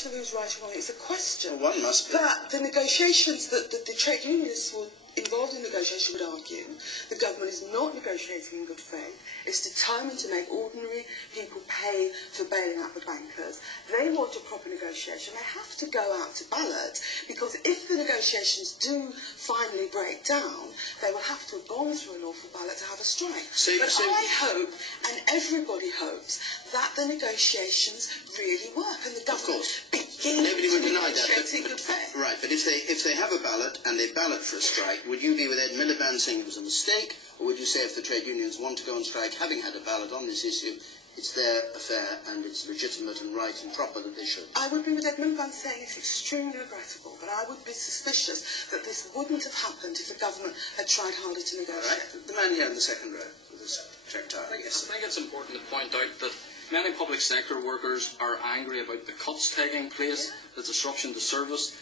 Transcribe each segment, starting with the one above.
question of who's right or wrong. It's a question well, one must be. that the negotiations that the trade unionists involved in negotiation would argue the government is not negotiating in good faith. It's determined to make ordinary people pay for bailing out the bankers. They want a proper negotiation. They have to go out to ballot, because if the negotiations do finally break down, they will have to have gone through a lawful ballot to have a strike. But I hope, and everybody hopes, that the negotiations really work and the government begins to negotiate in good faith. Right, but if they have a ballot and they ballot for a strike, would you be with Ed Miliband saying it was a mistake, or would you say if the trade unions want to go on strike, having had a ballot on this issue, it's their affair and it's legitimate and right and proper that they should? I would be with Ed Miliband saying it's extremely regrettable, but I would be suspicious that this wouldn't have happened if the government had tried harder to negotiate. All right, the man here in the second row with his check tie. I think it's important to point out that many public sector workers are angry about the cuts taking place, the disruption to service.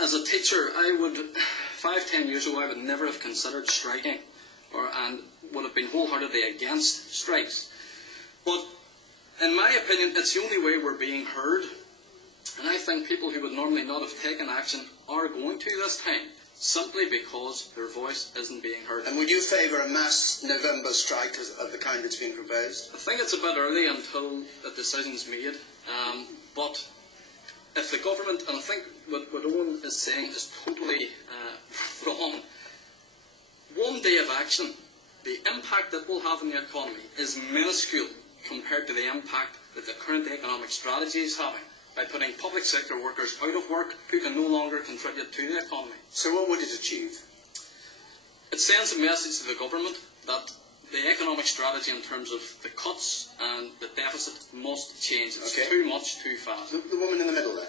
As a teacher, 5-10 years ago, I would never have considered striking, and would have been wholeheartedly against strikes. But in my opinion, it's the only way we're being heard. And I think people who would normally not have taken action are going to this time, simply because their voice isn't being heard. And would you favour a mass November strike of the kind that's been proposed? I think it's a bit early until a decision's made. But if the government, and I think what Owen is saying is totally wrong, one day of action, the impact that will have on the economy is minuscule compared to the impact that the current economic strategy is having by putting public sector workers out of work who can no longer contribute to the economy. So what would it achieve? It sends a message to the government that the economic strategy in terms of the cuts and the deficit must change. It's too much, too fast. The woman in the middle there.